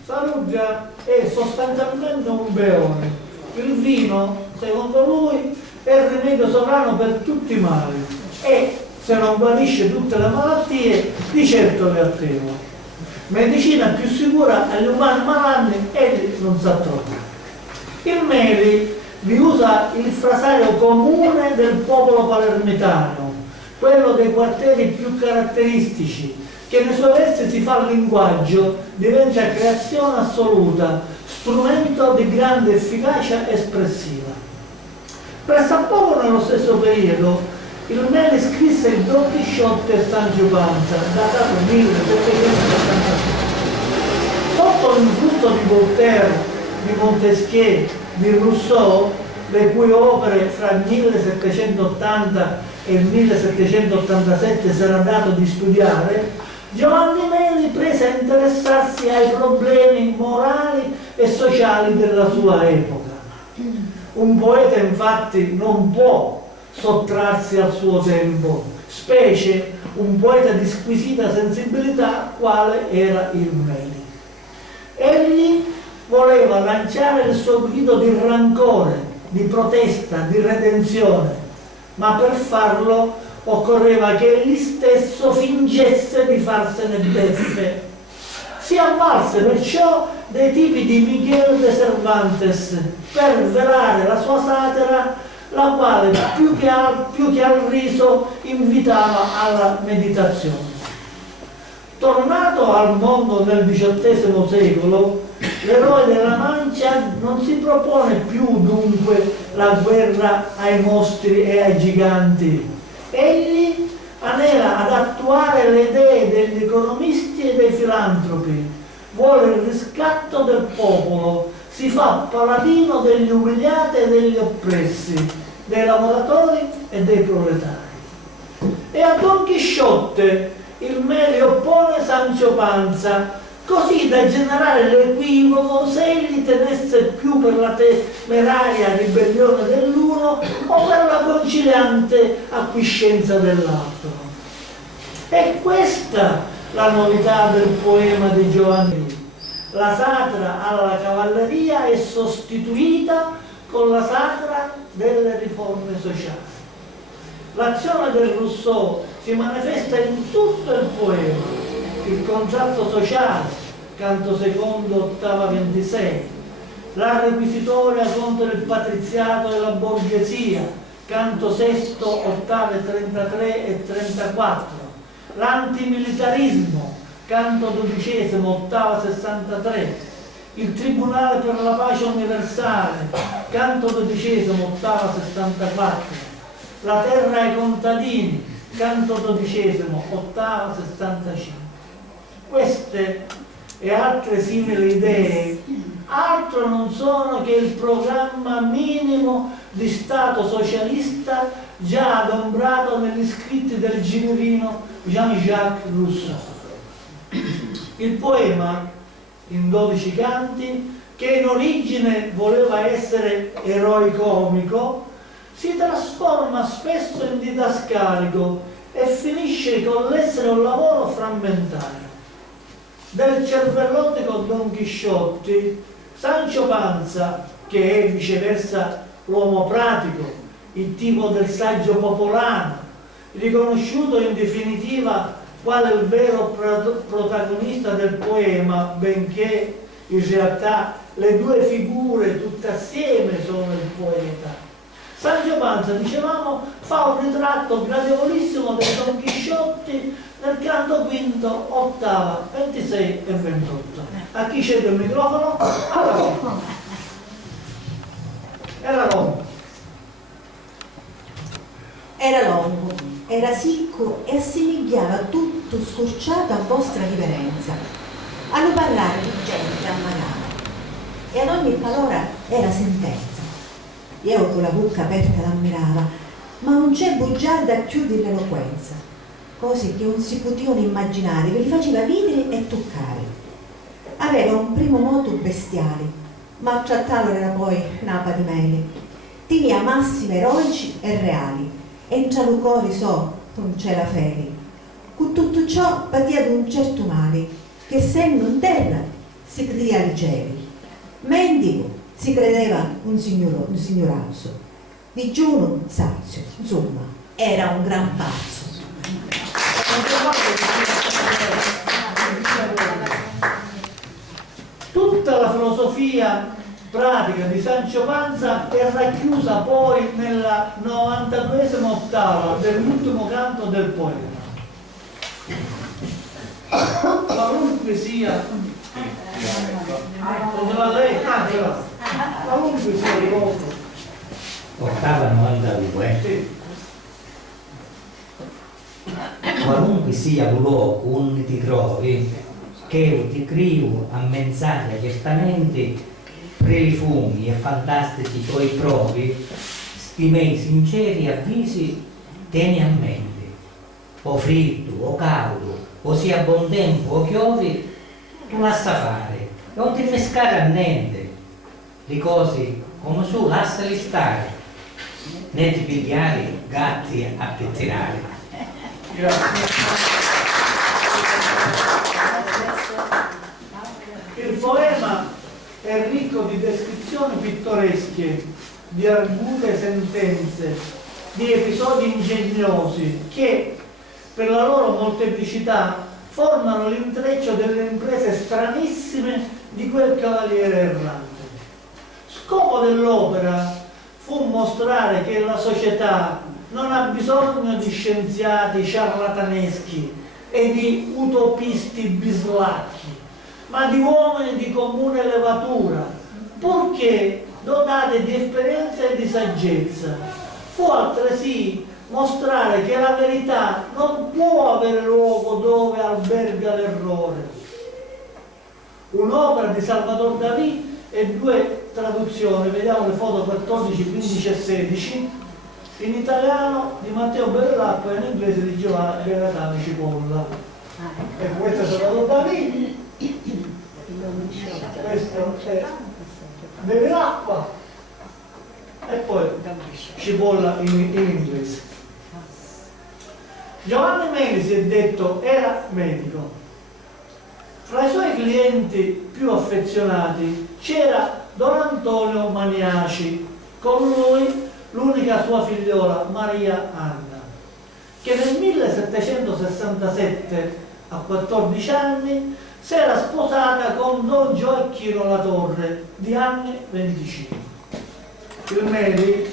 Saruggia è sostanzialmente un beone. Il vino, secondo lui, è il rimedio sovrano per tutti i mali e, se non guarisce tutte le malattie, di certo le attenua. Medicina più sicura agli umani malanni egli non sa trovare. Il Meli vi usa il frasario comune del popolo palermitano, quello dei quartieri più caratteristici, che nei suoi versi si fa il linguaggio, diventa creazione assoluta, strumento di grande efficacia espressiva. Pressappoco nello stesso periodo il Meli scrisse il Don Chisciotte e San Giovanni, datato 1776. Sotto l'influsso di Voltaire, di Montesquieu, di Rousseau, le cui opere fra il 1780 e il 1787 sarà dato di studiare, Giovanni Meli prese a interessarsi ai problemi morali e sociali della sua epoca. Un poeta infatti non può sottrarsi al suo tempo, specie un poeta di squisita sensibilità quale era il Meli. Egli voleva lanciare il suo grido di rancore, di protesta, di redenzione, ma per farlo occorreva che egli stesso fingesse di farsene beffe. Si avvalse perciò dei tipi di Miguel de Cervantes per velare la sua satira, la quale più che al riso invitava alla meditazione. Tornato al mondo nel XVIII secolo, l'eroe della Mancia non si propone più dunque la guerra ai mostri e ai giganti. Egli anela ad attuare le idee degli economisti e dei filantropi, vuole il riscatto del popolo, si fa paladino degli umiliati e degli oppressi, dei lavoratori e dei proletari. E a Don Chisciotte il Meli oppone Sancho Panza, così da generare l'equivoco se egli tenesse più per la temeraria ribellione dell'uno o per la conciliante acquiescenza dell'altro. E questa la novità del poema di Giovanni. La satira alla cavalleria è sostituita con la satira delle riforme sociali. L'azione del Rousseau si manifesta in tutto il poema. Il contratto sociale, canto secondo, ottava 26, la requisitoria contro il patriziato e la borghesia, canto sesto, ottave 33 e 34, l'antimilitarismo, canto dodicesimo, ottava 63, il Tribunale per la pace universale, canto dodicesimo, ottava 64, la terra ai contadini, canto dodicesimo, ottava 65. Queste e altre simili idee altro non sono che il programma minimo di Stato socialista già adombrato negli scritti del ginerino Jean-Jacques Rousseau. Il poema, in 12 canti, che in origine voleva essere eroicomico, si trasforma spesso in didascalico e finisce con l'essere un lavoro frammentario. Del cervellotico Don Chisciotti, Sancho Panza, che è viceversa l'uomo pratico, il tipo del saggio popolano, riconosciuto in definitiva quale il vero protagonista del poema, benché in realtà le due figure tutte assieme sono il poeta. Sancho Panza, dicevamo, fa un ritratto gradevolissimo di Don Chisciotti nel canto quinto, ottava, 26 e 28. A chi cede il microfono? Era longo. Era longo, era sicco e assimigliava tutto scorciato a vostra riverenza. A lo parlare di gente ammalata e ad ogni parola era sentenza. Io con la bocca aperta l'ammirava, ma non c'è bugiarda più dell'eloquenza, cose che non si potevano immaginare, che li faceva vedere e toccare. Aveva un primo moto bestiale, ma a trattarlo era poi napa di mele. Tenia massime eroici e reali, e tra lo cuore so non c'era feri. Con tutto ciò patia ad un certo male, che essendo in terra si credeva ai cieli. Mendico si credeva un signorazzo, digiuno sazio, insomma, era un gran pazzo. Tutta la filosofia pratica di Sancho Panza è racchiusa poi nella 92esima ottava dell'ultimo canto del poema. Qualunque sia, qualunque sia il voto. Ottava 92. Sì. Qualunque sia il luogo in ti trovi, che ti scrivo a mensaglia certamente prefumi e fantastici tuoi provi, sti miei sinceri avvisi tieni a mente, o freddo, o caldo, o sia buon tempo o chiovi, tu lascia fare, non ti mescare a niente, le cose come su lasciali stare, né ti pigliare gatti a pettinare. Il poema è ricco di descrizioni pittoresche, di argute sentenze, di episodi ingegnosi che, per la loro molteplicità, formano l'intreccio delle imprese stranissime di quel cavaliere errante. Scopo dell'opera fu mostrare che la società non ha bisogno di scienziati ciarlataneschi e di utopisti bislacchi, ma di uomini di comune levatura, purché dotati di esperienza e di saggezza. Fu altresì mostrare che la verità non può avere luogo dove alberga l'errore. Un'opera di Salvador Dalì e 2 traduzioni, vediamo le foto 14, 15 e 16, in italiano di Matteo Bevilacqua e in inglese di Giovanni Gaetano Cipolla. Ecco, questo è Salvador Dalì, questo è Bevilacqua e poi Cipolla in inglese. Giovanni Melisi, è detto, era medico. Fra i suoi clienti più affezionati c'era Don Antonio Maniaci, con lui l'unica sua figliola Maria Anna, che nel 1767, a 14 anni, si era sposata con Don Gioacchino Latorre, di anni 25. Il Meli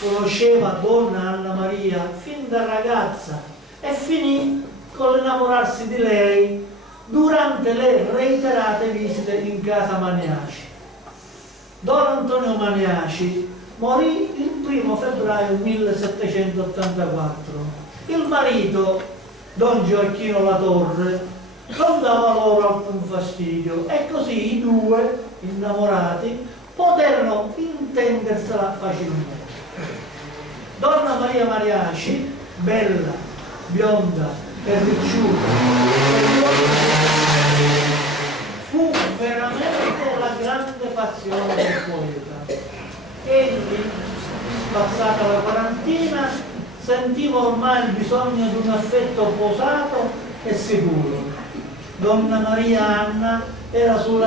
conosceva Donna Anna Maria fin da ragazza e finì con l'innamorarsi di lei durante le reiterate visite in casa Maniaci. Don Antonio Maniaci morì il 1 febbraio 1784. Il marito, Don Gioacchino Latorre, non dava loro alcun fastidio e così i due innamorati poterono intendersela facilmente. Donna Maria Maniaci, bella, bionda e ricciuta, fu veramente la grande passione del poeta. Egli, passata la quarantina, sentiva ormai il bisogno di un affetto posato e sicuro. Donna Maria Anna era sulla